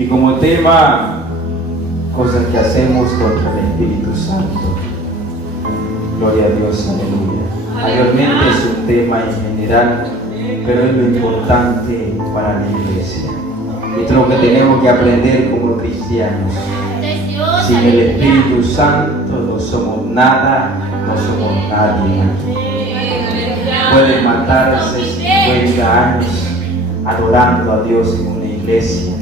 Y como tema, cosas que hacemos contra el Espíritu Santo. Gloria a Dios, aleluya. Mayormente es un tema en general, pero es lo importante para la iglesia. Esto es lo que tenemos que aprender como cristianos. Sin el Espíritu Santo no somos nada, no somos nadie. Pueden matarse 50 años adorando a Dios en una iglesia,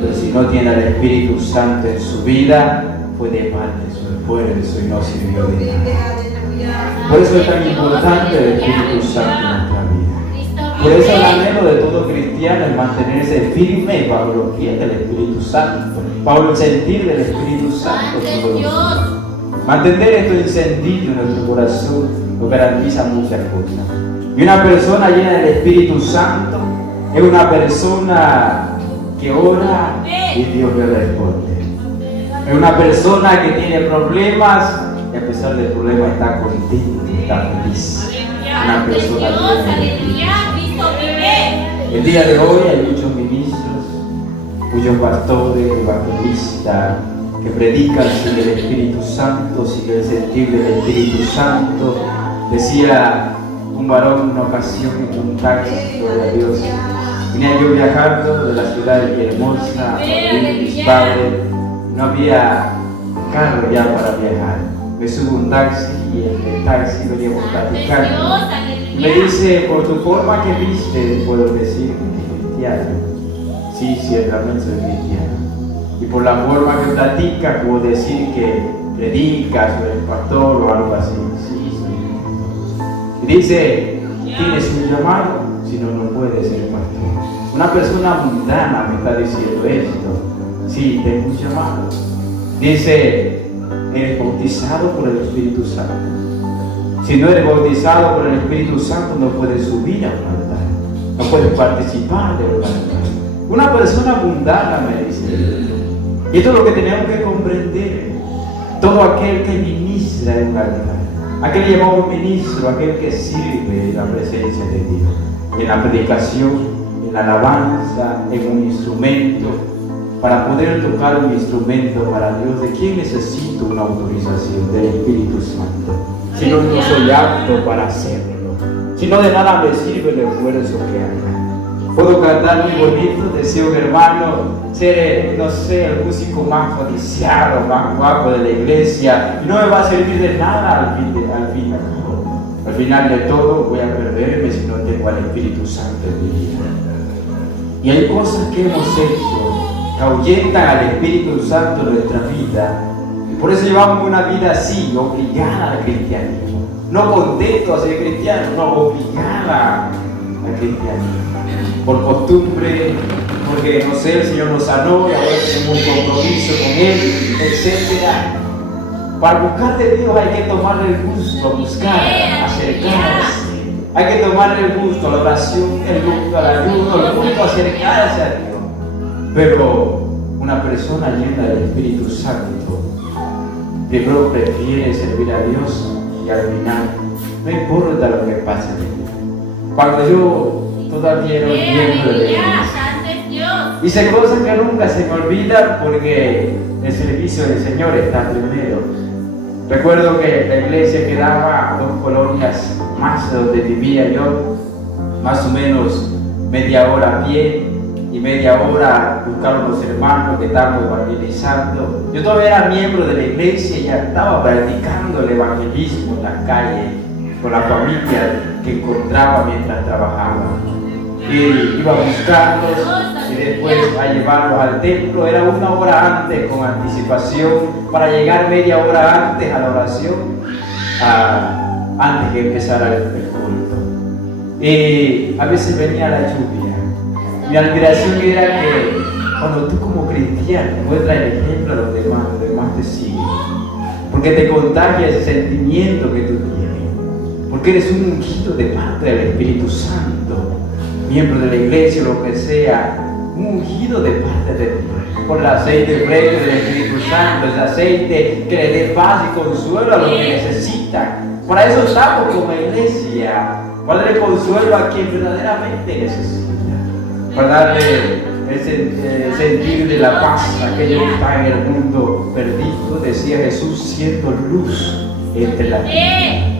pero si no tiene al Espíritu Santo en su vida, fue de parte de su esfuerzo y no sirvió de nada. Por eso es tan importante el Espíritu Santo en nuestra vida. Por eso el anhelo de todo cristiano es mantenerse firme bajo los pies del Espíritu Santo, bajo el sentir del Espíritu Santo. Mantener esto encendido en nuestro corazón nos garantiza muchas cosas. Y una persona llena del Espíritu Santo es una persona que ora y Dios le responde. Es una persona que tiene problemas y a pesar del problema está contento, está feliz. Una persona llena del Espíritu Santo. El día de hoy hay muchos ministros, muchos pastores, evangelistas que predican sin el Espíritu Santo, sin el sentir del Espíritu Santo. Decía un varón en una ocasión en un taxi, gloria a Dios, venía yo viajando de la ciudad de Villahermosa a mis padres, no había carro ya para viajar. Me subo un taxi y en el taxi veníamos platicando. Me dice, por tu forma que viste, puedo decir que eres cristiano. Sí, ciertamente soy cristiano. Y por la forma que platica, puedo decir que predicas o eres pastor o algo así. Sí, soy pastor. Y dice, tienes un llamado, si no, no puedes ser pastor. Una persona mundana me está diciendo esto. Sí, tengo un llamado. Dice, eres bautizado por el Espíritu Santo. Si no eres bautizado por el Espíritu Santo, no puedes subir a un altar, no puedes participar del altar. Una persona mundana me dice. Y esto es lo que tenemos que comprender. Todo aquel que ministra en un altar, aquel que llamamos ministro, aquel que sirve en la presencia de Dios, en la predicación, en la alabanza, en un instrumento. Para poder tocar un instrumento para Dios, ¿de quién necesito una autorización? Del Espíritu Santo. Si no, no soy apto para hacerlo. Si no, de nada me sirve el esfuerzo que haga. Puedo cantar muy bonito, decía un hermano, ser, no sé, el músico más codiciado, más guapo de la iglesia, y no me va a servir de nada al final de todo voy a perderme si no tengo al Espíritu Santo en mi vida. Y hay cosas que hemos hecho que ahuyentan al Espíritu Santo en nuestra vida. Y por eso llevamos una vida así, obligada al cristianismo. No contento a ser cristiano, no obligada al cristianismo. Por costumbre, porque no sé, el Señor nos sanó y ahora tenemos un compromiso con Él, etc. Para buscar de Dios hay que tomarle el gusto a buscar, a acercarse. Hay que tomarle el gusto a la oración, el gusto al ayuno, el gusto a acercarse a Dios. Pero una persona llena del Espíritu Santo primero prefiere servir a Dios y al final no importa lo que pase. Cuando yo todavía era un miembro de la iglesia, hice cosas que nunca se me olvidan porque el servicio del Señor está primero. Recuerdo que la iglesia quedaba a 2 colonias más de donde vivía yo, más o menos media hora a pie y media hora buscaron los hermanos que estábamos evangelizando. Yo todavía era miembro de la iglesia y ya estaba practicando el evangelismo en la calle con la familia que encontraba mientras trabajaba. Y iba a buscarlos y después a llevarlos al templo. Era 1 hora antes con anticipación para llegar media hora antes a la oración, antes que empezara el culto. Y a veces venía la lluvia. Mi admiración era que cuando tú como cristiano muestras el ejemplo a los demás te siguen, porque te contagia ese sentimiento que tú tienes, porque eres un ungido de parte del Espíritu Santo, miembro de la iglesia o lo que sea, un ungido de parte de Dios, por el aceite fresco del Espíritu Santo, ese aceite que le dé paz y consuelo a los que necesitan. Para eso estamos como iglesia, para darle consuelo a quien verdaderamente necesita, para darle el sentir de la paz, aquello que está en el mundo perdido, decía Jesús, siendo luz entre las tinieblas.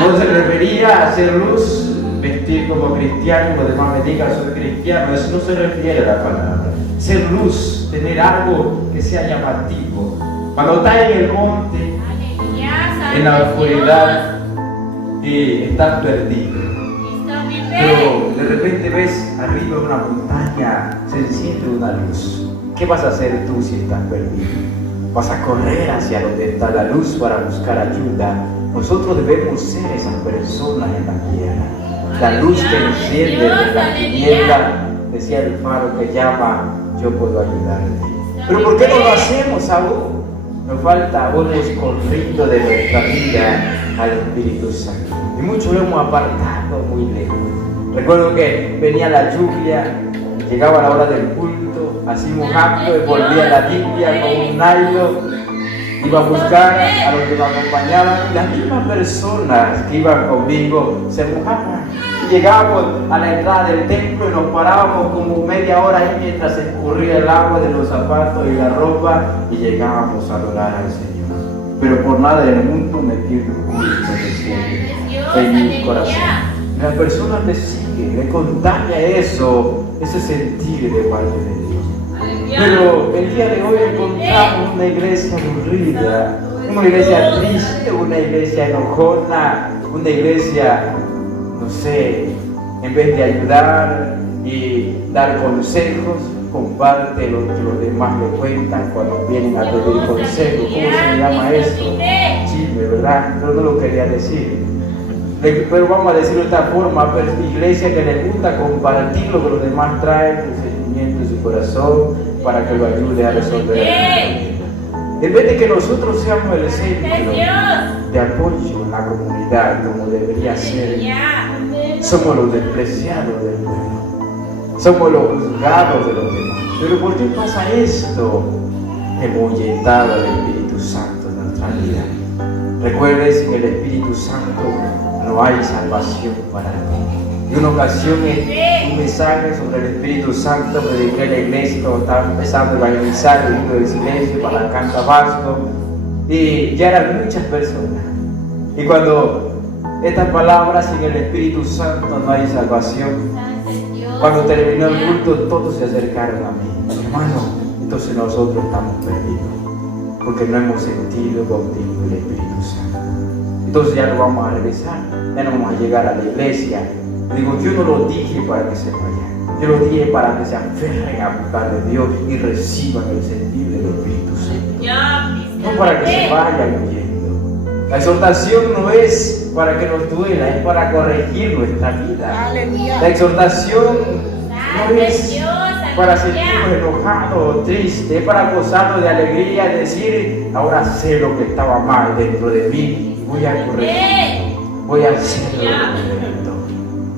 No se refería a ser luz, vestir como cristiano, los demás me digan soy cristiano, eso no se refiere a la palabra. Ser luz, tener algo que sea llamativo. Cuando estás en el monte, en la oscuridad, y estás perdido, pero de repente ves arriba de una montaña, se enciende una luz. ¿Qué vas a hacer tú si estás perdido? Vas a correr hacia donde está la luz para buscar ayuda. Nosotros debemos ser esas personas en la tierra. La luz que enciende de la tiniebla, decía el faro que llama, yo puedo ayudarte. Pero ¿por qué no lo hacemos aún? Nos falta, vamos corriendo de nuestra vida al Espíritu Santo. Y muchos lo hemos apartado muy lejos. Recuerdo que venía la lluvia, llegaba la hora del culto, así mojado, y volvía la Biblia con un nylon. Iba a buscar a los que me acompañaban, y las mismas personas que iban conmigo se mojaban. Y llegábamos a la entrada del templo y nos parábamos como media hora ahí mientras escurría el agua de los zapatos y la ropa y llegábamos a adorar al Señor. Pero por nada del mundo me pierdo un culto en mi corazón. Y las personas me siguen, me contagia eso, ese sentir de parte de Dios. Pero el día de hoy encontramos una iglesia aburrida, una iglesia triste, una iglesia enojona, una iglesia, no sé, en vez de ayudar y dar consejos, comparte lo que los demás le cuentan cuando vienen a pedir consejos. ¿Cómo se llama esto? Chisme, ¿verdad? Pero no lo quería decir. Pero vamos a decirlo de esta forma, pues, iglesia que le gusta compartir lo que los demás traen, el sentimiento de su corazón, para que lo ayude a resolver el problema. En vez de que nosotros seamos el centro de apoyo en la comunidad, como debería ser, somos los despreciados del pueblo, somos los juzgados de los demás. Pero ¿por qué pasa esto? Hemos ahuyentado al Espíritu Santo en nuestra vida. Recuerde, sin el Espíritu Santo no hay salvación para ti. En una ocasión, en un mensaje sobre el Espíritu Santo, prediqué en la iglesia cuando estaba empezando a evangelizar el libro del silencio para la Canta Vasco, y ya eran muchas personas. Y cuando estas palabras, sin el Espíritu Santo no hay salvación, cuando terminó el culto, todos se acercaron a mí. Hermano, entonces nosotros estamos perdidos, porque no hemos sentido el bautismo del Espíritu Santo. Entonces ya no vamos a regresar, ya no vamos a llegar a la iglesia. Digo, yo no lo dije para que se vayan, yo lo dije para que se aferren a buscar de Dios y reciban el sentir del Espíritu Santo. No para que se vayan huyendo. La exhortación no es para que nos duela, es para corregir nuestra vida. La exhortación no es para sentirnos enojados o tristes, es para gozarnos de alegría, decir, ahora sé lo que estaba mal dentro de mí, voy a corregirlo, voy a hacerlo correcto.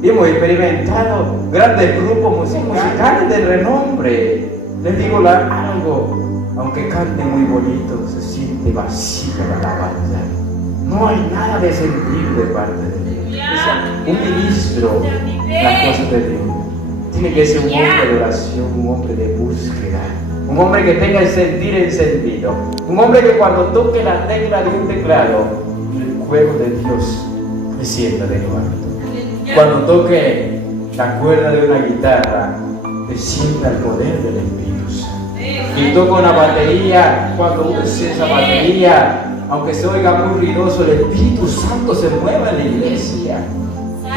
Hemos experimentado grandes grupos musicales de renombre. Les digo algo, aunque cante muy bonito, se siente vacía la alabanza. No hay nada de sentir de parte de Dios. O sea, un ministro, las cosas de Dios, tiene que ser un hombre de oración, un hombre de búsqueda, un hombre que tenga el sentir encendido, un hombre que cuando toque la tecla de un teclado, el fuego de Dios descienda de lo alto. Cuando toque la cuerda de una guitarra, descienda el poder del Espíritu Santo. Y toca una batería, cuando use esa batería, aunque se oiga muy ruidoso, el Espíritu Santo se mueva en la iglesia.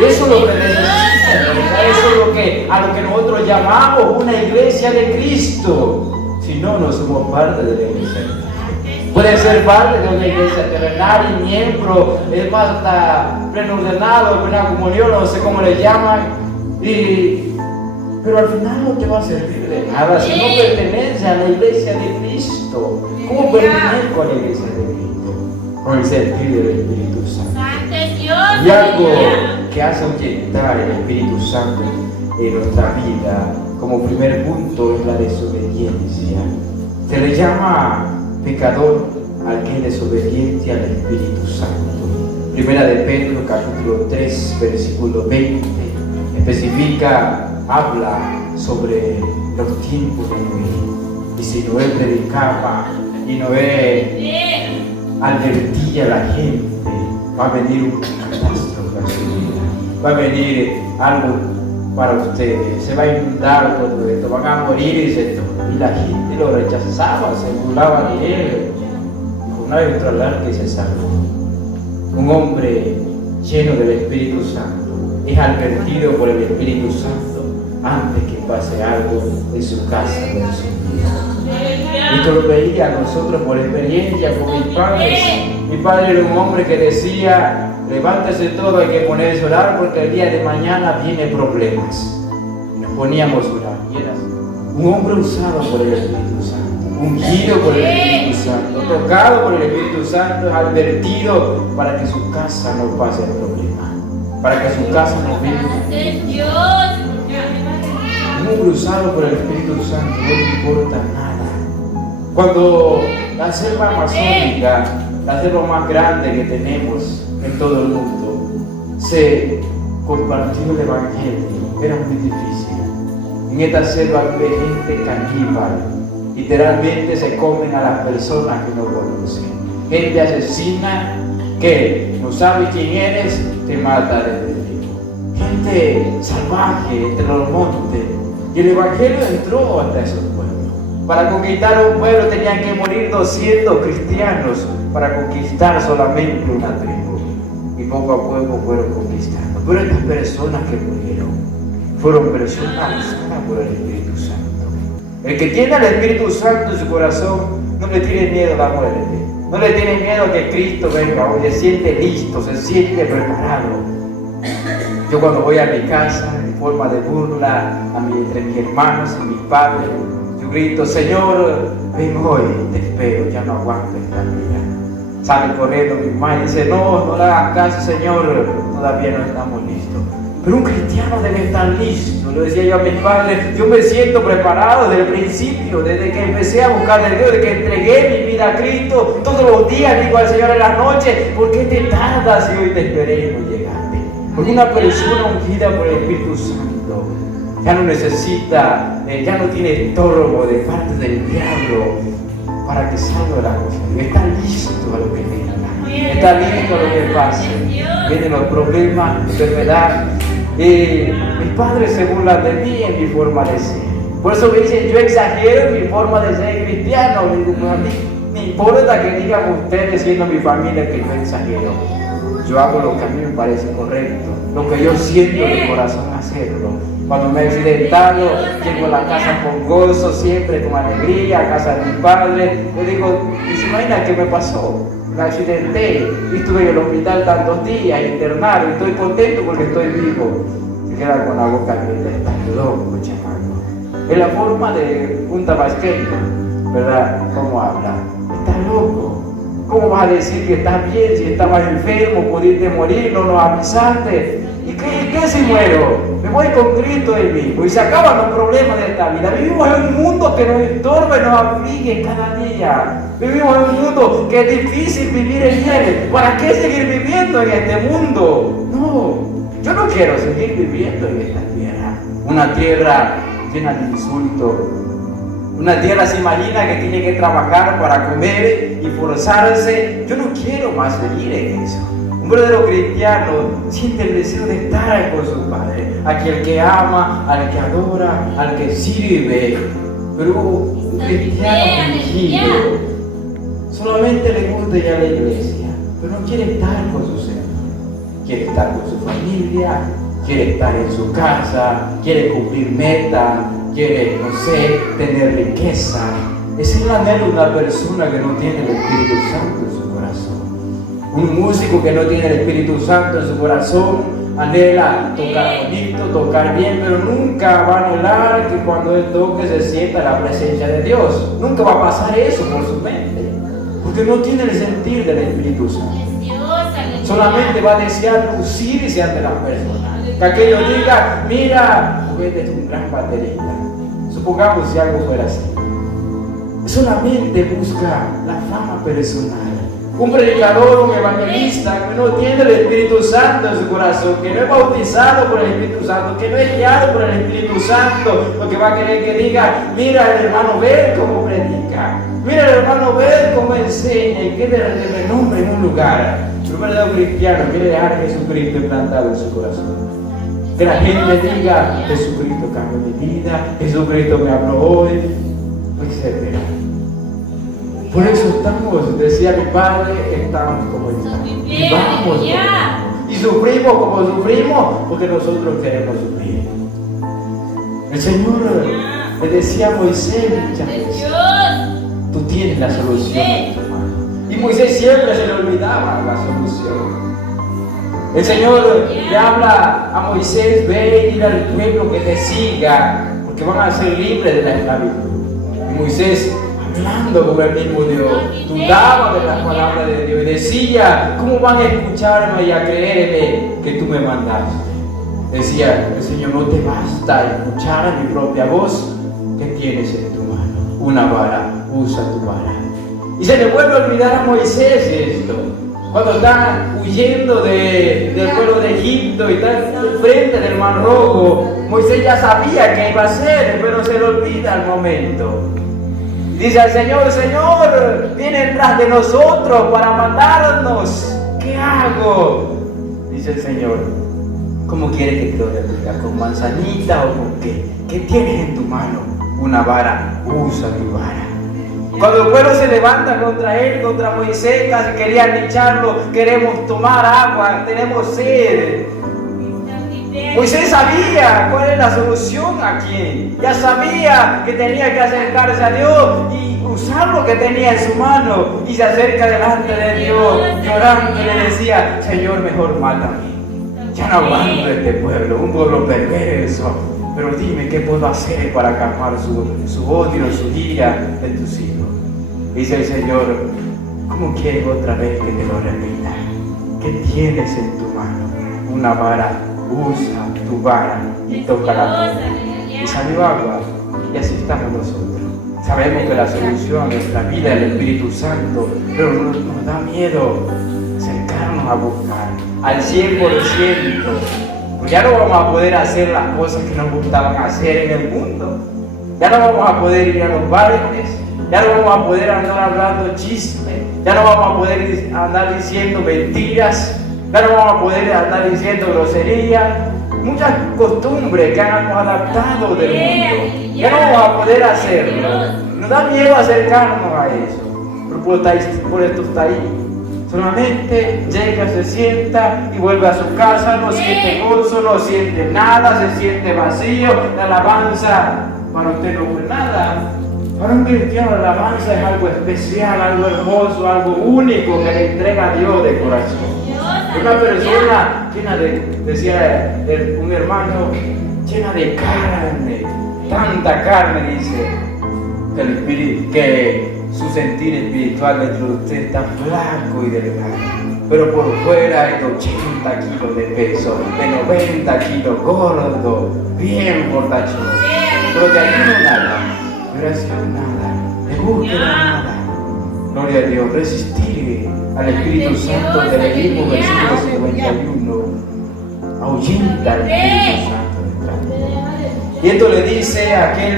Eso es lo que necesita, eso es a lo que nosotros llamamos una iglesia de Cristo. Si no, no somos parte de la iglesia. Puede ser parte de una iglesia terrenal y miembro, es más, hasta preordenado, plena comunión, no sé cómo le llaman, pero al final no te va a servir de nada si no pertenece a la iglesia de Cristo. ¿Cómo pertenezco a la iglesia de Cristo? Con el sentir del Espíritu Santo. Y algo que hace ahuyentar el Espíritu Santo en nuestra vida, como primer punto, es la desobediencia. Se le llama pecador al que es desobediente al Espíritu Santo. Primera de Pedro, capítulo 3, versículo 20, especifica, habla sobre los tiempos de Noé. Y si Noé predicaba y Noé advertía a la gente, va a venir una catástrofe a su vida, va a venir algo para ustedes, se va a inundar todo esto, van a morir y la gente lo rechazaba, se burlaba de él. Dijo, no hay otro hablar que se salvó. Un hombre lleno del Espíritu Santo es advertido por el Espíritu Santo antes que pase algo en su casa o en su vida. Esto lo veía nosotros por experiencia con mis padres. Mi padre era un hombre que decía, levántese todo, hay que ponerse a orar porque el día de mañana viene problemas. Nos poníamos a orar y era un hombre usado por el Espíritu Santo, ungido por el Espíritu Santo, tocado por el Espíritu Santo, advertido para que su casa no pase el problema, para que su casa no venga. Un hombre usado por el Espíritu Santo no le importa nada. Cuando la selva amazónica, la selva más grande que tenemos en todo el mundo, se compartió el Evangelio, era muy difícil. En esta selva vive gente caníbal, literalmente se comen a las personas que no conocen. Gente asesina que no sabe quién eres, te mata desde vivo. Gente salvaje entre los montes. Y el Evangelio entró hasta esos pueblos. Para conquistar un pueblo tenían que morir 200 cristianos para conquistar solamente una tribu. Y poco a poco fueron conquistando. Pero estas personas que murieron fueron personas usadas por el Espíritu Santo. El que tiene al Espíritu Santo en su corazón no le tiene miedo a la muerte. No le tiene miedo a que Cristo venga hoy. Se siente listo, se siente preparado. Yo cuando voy a mi casa, en forma de burla, entre mis hermanos y mis padres, yo grito, Señor, ven hoy, te espero, ya no aguanto esta vida. Sale corriendo mi madre y dice, no le hagas caso, Señor, todavía no estamos listos. Pero un cristiano debe estar listo. Lo decía yo a mis padres, yo me siento preparado desde el principio, desde que empecé a buscar de Dios, desde que entregué mi vida a Cristo. Todos los días digo al Señor en la noche, ¿por qué te tardas si hoy te esperé y no llegaste? Porque una persona ungida por el Espíritu Santo ya no necesita, ya no tiene estorbo de parte del diablo para que salga de la cosa. Está listo a lo que venga, está listo a lo que pase. Vienen los problemas, enfermedad. Mis padres se burlan de mí en mi forma de ser. Por eso me dicen, yo exagero en mi forma de ser cristiano. Digo, a mí me importa que digan ustedes, siendo mi familia, que yo exagero. Yo hago lo que a mí me parece correcto, lo que yo siento en mi corazón hacerlo. Cuando me he accidentado, llego a la casa con gozo, siempre con alegría, a casa de mi padre. Yo digo, ¿y se imagina qué me pasó? Me accidenté y estuve en el hospital tantos días, internado, y estoy contento porque estoy vivo. Se queda con la boca abierta, está loco, chamaco. Es la forma de un tabasqueño, ¿verdad? ¿Cómo habla? Está loco. ¿Cómo vas a decir que estás bien si estabas enfermo, pudiste morir, no nos avisaste? ¿Y qué si muero? Me voy con Cristo en mí. Y se acaban los problemas de esta vida. Vivimos en un mundo que nos estorba y nos aflige cada día. Vivimos en un mundo que es difícil vivir en él. ¿Para qué seguir viviendo en este mundo? No, yo no quiero seguir viviendo en esta tierra. Una tierra llena de insultos. Una tierra se imagina que tiene que trabajar para comer y forzarse. Yo no quiero más vivir en eso. Un verdadero cristiano siente el deseo de estar con su Padre. Aquel que ama, al que adora, al que sirve. Pero un cristiano fingido solamente le gusta ir a la iglesia, pero no quiere estar con sus hermanos. Quiere estar con su familia, quiere estar en su casa, quiere cumplir metas, quiere, no sé, tener riqueza. Es el anhelo de una persona que no tiene el Espíritu Santo en su corazón. Un músico que no tiene el Espíritu Santo en su corazón anhela tocar bonito, tocar bien, pero nunca va a anhelar que cuando él toque se sienta la presencia de Dios. Nunca va a pasar eso por su mente, porque no tiene el sentir del Espíritu Santo. Solamente va a desear lucirse ante las personas. Que aquello diga, mira, Juguete es un gran baterista. Supongamos si algo fuera así. Solamente busca la fama personal. Un predicador, un evangelista que no tiene el Espíritu Santo en su corazón, que no es bautizado por el Espíritu Santo, que no es guiado por el Espíritu Santo, lo que va a querer que diga, mira el hermano Bel cómo predica, mira el hermano Bel cómo enseña, y que le renombre en un lugar. Un verdadero cristiano quiere dejar a Jesucristo implantado en su corazón. Que la gente diga, Jesucristo cambió mi vida, Jesucristo me aprobó, etc. Por eso estamos, decía mi padre, estamos como estamos. Y vamos como estamos. Y sufrimos como sufrimos porque nosotros queremos sufrir. El Señor le decía a Moisés muchas veces, tú tienes la solución en tu mano. Y Moisés siempre se le olvidaba la solución. El Señor le habla a Moisés, ve y dile al pueblo que te siga, porque van a ser libres de la esclavitud. Y Moisés, hablando con el mismo Dios, dudaba de las palabras de Dios y decía, ¿cómo van a escucharme y a creerme que tú me mandaste? Decía, el Señor, no te basta escuchar mi propia voz, que tienes en tu mano una vara, usa tu vara. Y se le vuelve a olvidar a Moisés esto. Cuando está huyendo del pueblo de Egipto y está frente del Mar Rojo, Moisés ya sabía qué iba a hacer, pero se le olvida al momento. Dice al Señor, Señor, viene tras de nosotros para matarnos. ¿Qué hago? Dice el Señor, ¿cómo quieres que te lo replique? ¿Con manzanita o con qué? ¿Qué tienes en tu mano? Una vara, usa tu vara. Cuando el pueblo se levanta contra él, contra Moisés, casi querían echarlo, queremos tomar agua, tenemos sed. Moisés sabía cuál es la solución aquí. Ya sabía que tenía que acercarse a Dios y usar lo que tenía en su mano. Y se acerca delante de Dios, llorando, y le decía, Señor, mejor mátame. Ya no aguanto este pueblo, un pueblo perverso. Pero dime qué puedo hacer para calmar su odio, su ira de tus hijos. Dice el Señor, ¿cómo quieres otra vez que te lo repita? ¿Qué tienes en tu mano? Una vara, usa tu vara y toca la tierra. Y salió agua, y así estamos nosotros. Sabemos que la solución a nuestra vida es el Espíritu Santo, pero nos da miedo acercarnos a buscar al 100%. Porque ya no vamos a poder hacer las cosas que nos gustaban hacer en el mundo. Ya no vamos a poder ir a los bares, ya no vamos a poder andar hablando chisme, ya no vamos a poder andar diciendo mentiras, ya no vamos a poder andar diciendo groserías, muchas costumbres que hemos adaptado del mundo. Ya no vamos a poder hacerlo. Nos da miedo acercarnos a eso. Pero por esto está ahí. Solamente llega, se sienta y vuelve a su casa, no siente gozo, no siente nada, se siente vacío. La alabanza para usted no fue nada. Para un cristiano la alabanza es algo especial, algo hermoso, algo único que le entrega a Dios de corazón. Una persona llena de, decía un hermano, llena de carne, tanta carne, dice, que su sentir espiritual dentro de usted está flaco y delgado, pero por fuera hay 80 kilos de peso, de 90 kilos, gordo, bien fortachón. Pero de aquí no nada, oración nada, de búsqueda nada. Gloria a Dios, resistir al Espíritu Santo del mismo versículo 51. Ahuyenta al Espíritu Santo de nuestra vida. Y esto le dice a aquel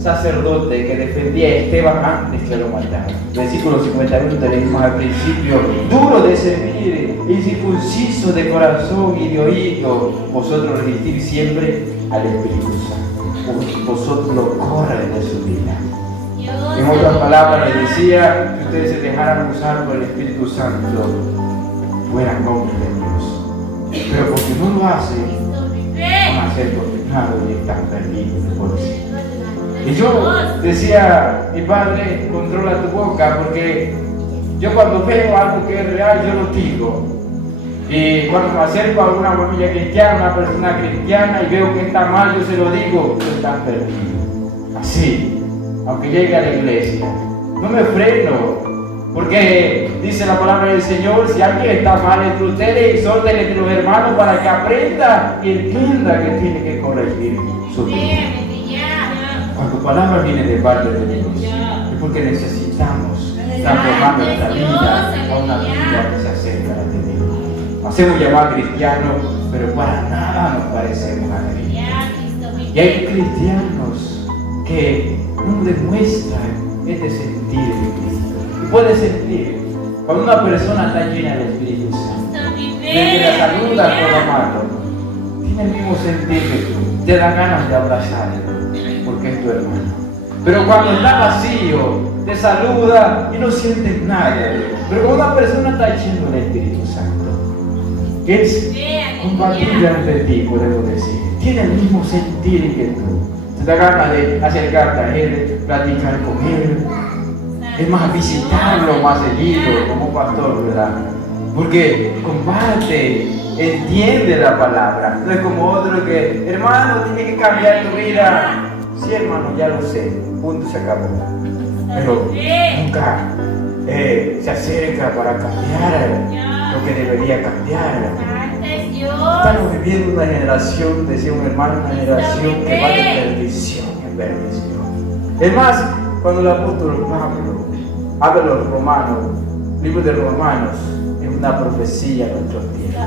sacerdote que defendía a Esteban antes que lo mataran. Versículo 51 tenemos al principio, duro de servir, incircunciso de corazón y de oído, vosotros resistir siempre al Espíritu Santo. Vosotros lo corren de su vida. En otras palabras le decía que ustedes se dejaran usar por el Espíritu Santo, fueran hombres de Dios. Pero porque no lo hacen, van a ser condenados y están perdidos por sí. Y yo decía, mi padre, controla tu boca, porque yo cuando veo algo que es real, yo lo digo. Y cuando me acerco a una familia cristiana, una persona cristiana, y veo que está mal, yo se lo digo, tú estás perdido. Así, aunque llegue a la iglesia, no me freno. Porque dice la palabra del Señor, si alguien está mal entre ustedes, exhorten entre los hermanos para que aprenda y entienda que tiene que corregir su vida. Cuando palabra viene de parte de Dios, es porque necesitamos transformando nuestra vida a una vida que se acerca a la de Dios. Nos hacemos llamar cristianos, pero para nada nos parecemos a Cristo. Y hay cristianos que no demuestran este sentir de Cristo. Y puedes sentir cuando una persona está llena del Espíritu Santo, que la saluda con la mano, tiene el mismo sentir que tú, te da ganas de abrazarlo, porque es tu hermano. Pero cuando está vacío, te saluda y no sientes nada. Pero cuando una persona está llena del Espíritu Santo, es compatible ante ti, podemos decir. Tiene el mismo sentir que tú. Te da ganas de acercarte a Él, platicar con Él. Es más, visitarlo más seguido como pastor, ¿verdad? Porque comparte, entiende la palabra. No es como otro que, hermano, tiene que cambiar tu vida. Sí, hermano, ya lo sé. Punto, se acabó. Pero nunca se acerca para cambiar lo que debería cambiar. Estamos viviendo una generación, decía un hermano, una generación que va de perdición en perdición. Es más, cuando el apóstol Pablo habla de los romanos, el libro de Romanos es una profecía de nuestros tiempos.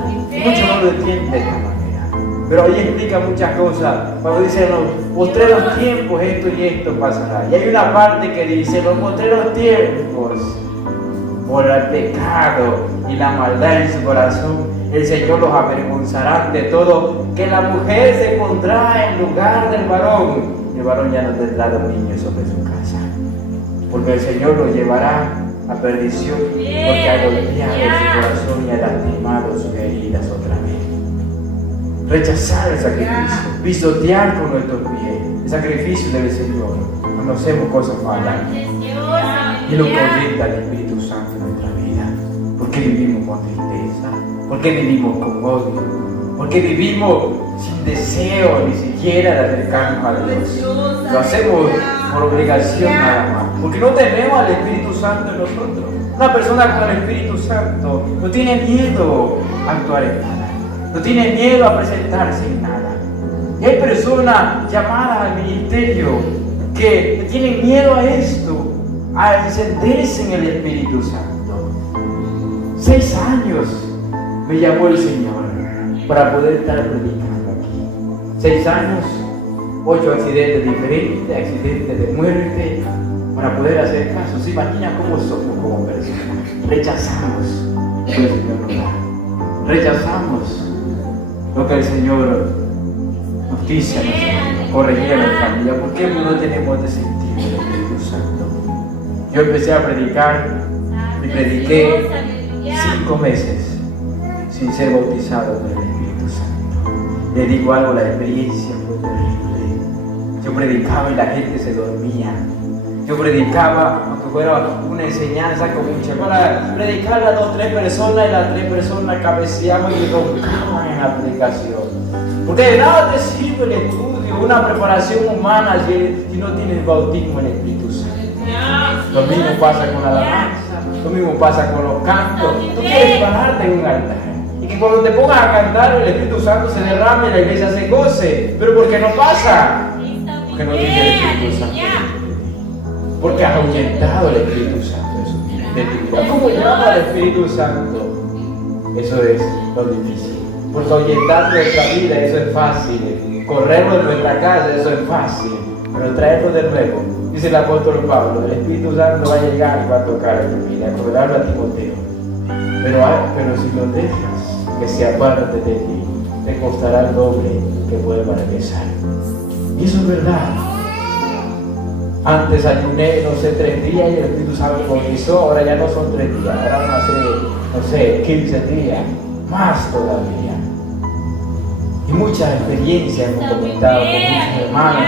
Muchos no lo entienden de esta manera, pero ahí explica muchas cosas. Cuando dice en los postreros tiempos esto y esto pasará. Y hay una parte que dice los postreros tiempos, por el pecado y la maldad en su corazón, el Señor los avergonzará ante todo, que la mujer se pondrá en lugar del varón, y el varón ya no tendrá dominio sobre su casa, porque el Señor lo llevará a perdición, porque ha golpeado su corazón y ha lastimado sus heridas otra vez. Rechazar el sacrificio, pisotear con nuestros pies el sacrificio del Señor cuando hacemos cosas malas, y lo que ahuyenta el Espíritu Santo en nuestra vida. Porque vivimos con tristeza, porque vivimos con odio, porque vivimos sin deseo ni siquiera de acercarnos a Dios. Lo hacemos por obligación nada más, porque no tenemos al Espíritu Santo en nosotros. Una persona con el Espíritu Santo no tiene miedo a actuar en nada, no tiene miedo a presentarse en nada. Y hay personas llamadas al ministerio que tienen miedo a esto, a encenderse en el Espíritu Santo. 6 años me llamó el Señor para poder estar predicando aquí. 6 años, 8 accidentes diferentes, accidentes de muerte, para poder hacer caso. ¿Se imagina cómo somos como personas? Rechazamos lo que el Señor nos da. Rechazamos lo que el Señor nos dice a nosotros, corregir a nuestra vida. ¿Por qué no tenemos este sentido del Espíritu Santo? Yo empecé a predicar y prediqué 5 meses sin ser bautizado por el Espíritu Santo. Le digo algo, la experiencia fue terrible. Yo predicaba y la gente se dormía. Yo predicaba, aunque fuera una enseñanza con mucha, para predicar a 2 o 3 personas y las 3 personas cabeceaban y roncaban en la predicación. Porque de nada te sirve el estudio, una preparación humana si no tienes bautismo en el Espíritu Santo. Lo mismo pasa con la alabanza, lo mismo pasa con los cantos. Tú quieres pararte en un altar y que cuando te pongas a cantar el Espíritu Santo se derrame y la iglesia se goce. Pero ¿por qué no pasa? Porque no tienes el Espíritu Santo. Porque has ahuyentado el Espíritu Santo de su vida. ¿Cómo llama al Espíritu Santo? Eso es lo difícil. Porque ahuyentar nuestra vida, eso es fácil. Correrlo de nuestra casa, eso es fácil. Pero traerlo de nuevo, dice el apóstol Pablo, el Espíritu Santo va a llegar y va a tocar en tu vida, acordarlo a Timoteo. Pero si lo dejas que se aparte de ti, te costará el doble que vuelva a regresar. Y eso es verdad. Antes ayuné, 3 días y el Espíritu Santo me bautizó, ahora ya no son 3 días, ahora van a ser, 15 días, más todavía. Y muchas experiencias hemos comentado con muchos hermanos,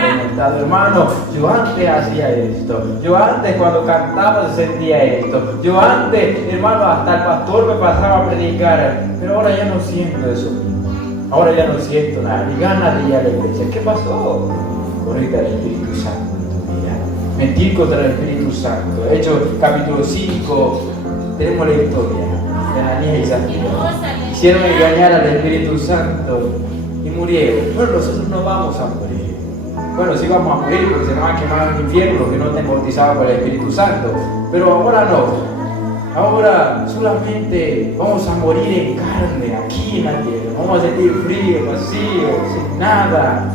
hermano, yo antes hacía esto, yo antes cuando cantaba sentía esto, yo antes, hermano, hasta el pastor me pasaba a predicar, pero ahora ya no siento eso mismo, ahora ya no siento nada, ni ganas de ir a la iglesia. ¿Qué pasó? Corriste al Espíritu Santo en tu vida, mentir contra el Espíritu Santo. Hechos capítulo 5, tenemos la historia de Ananías y Zafira. Quisieron engañar al Espíritu Santo y murieron. Bueno, nosotros no vamos a morir. bueno, sí vamos a morir porque se van a quemar en el infierno los que no estén bautizados por el Espíritu Santo. Pero ahora no. Ahora solamente vamos a morir en carne, aquí en la tierra. Vamos a sentir frío, vacío, sin nada.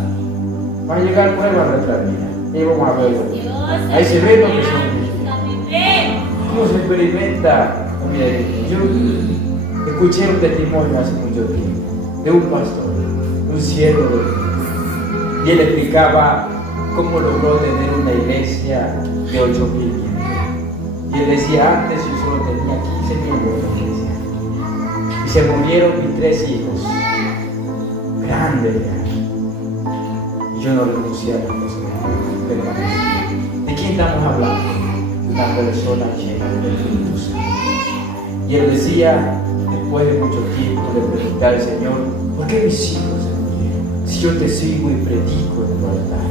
Va a llegar prueba a nuestra vida. Y vamos a verlo. Ahí se ve lo que son. ¿Cómo se experimenta? Mire, yo escuché un testimonio hace mucho tiempo de un pastor, un siervo de Dios. Y él explicaba cómo logró tener una iglesia de 8.000 miembros. Y él decía, antes yo solo tenía 15 miembros de la iglesia. Y se murieron mis 3 hijos, grandes ya. Y yo no renuncié a las cosas de Dios. ¿De quién estamos hablando? De una persona llena del Espíritu Santo. Y él decía, después de mucho tiempo, de preguntar al Señor, ¿por qué mis hijos se murieron? Si yo te sigo y predico en tu altar,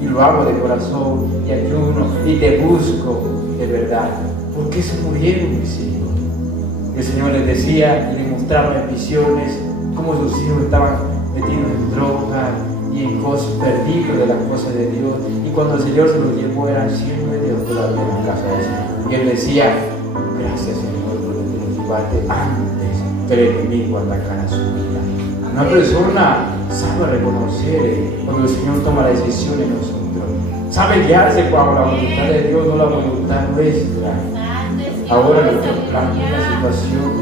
y lo hago de corazón, y ayuno, y te busco de verdad, ¿por qué se murieron mis hijos? Y el Señor les decía y les mostraba en visiones cómo sus hijos estaban metidos en droga y en cosas, perdidos de las cosas de Dios. Y cuando el Señor se los llevó, eran siervos de Dios todavía en la casa del Señor. Y él decía, gracias Señor, porque te los llevaste antes que el enemigo atacara su vida. Una persona sabe reconocer cuando el Señor toma la decisión en nosotros. Sabe guiarse bajo la voluntad de Dios, no la voluntad nuestra. Ahora nuestro plan, la situación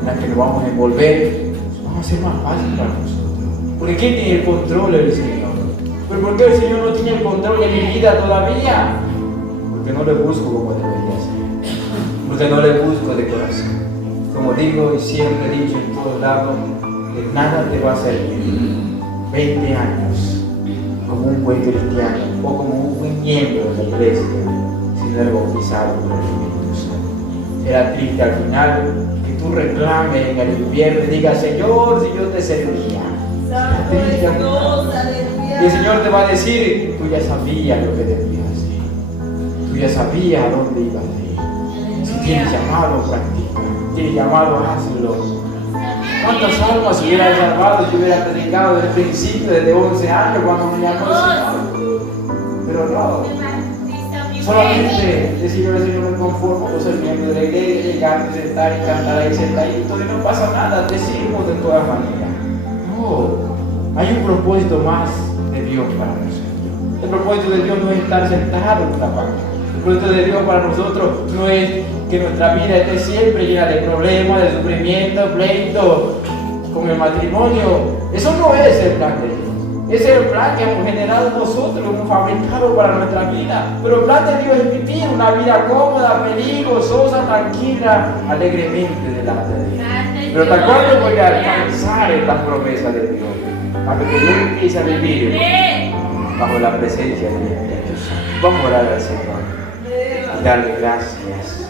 en la que nos vamos a envolver, vamos a ser más fácil para nosotros. Porque ¿quién tiene el control? El Señor. ¿Pero por qué el Señor no tiene el control de mi vida todavía? Porque no le busco como debería ser. Porque no le busco de corazón. Como digo y siempre he dicho en todos lados, de nada te va a servir 20 años como un buen cristiano o como un buen miembro de la iglesia si no eres bautizado por el Espíritu Santo. Será triste al final que tú reclames en el infierno y digas, Señor, si yo te servía. Será triste al final. Y el Señor te va a decir, tú ya sabías lo que debías hacer. Tú ya sabías a dónde ibas a ir. Si tienes llamado, practica. Tienes llamado, hazlo. ¿Cuántas almas se hubieran salvado si hubieran predicado desde el principio, desde 11 años, cuando me llamó el Señor? Pero no. Solamente decir, el Señor me conformo con ser miembro de la iglesia, llegar, sentar y cantar ahí sentadito, y no pasa nada, te sirvo de todas maneras. No, hay un propósito más de Dios para nosotros. El propósito de Dios no es estar sentado en una banca. El propósito de Dios para nosotros no es que nuestra vida esté siempre llena de problemas, de sufrimiento, pleito, con el matrimonio. Eso no es el plan de Dios. Ese es el plan que hemos generado nosotros, hemos fabricado para nuestra vida. Pero el plan de Dios es vivir una vida cómoda, feliz, gozosa, tranquila, alegremente delante de Dios. Pero ¿hasta cuándo voy a alcanzar estas promesas de Dios? Hasta que yo empiece a vivir bajo la presencia de Dios. Vamos a orar al Señor y darle gracias.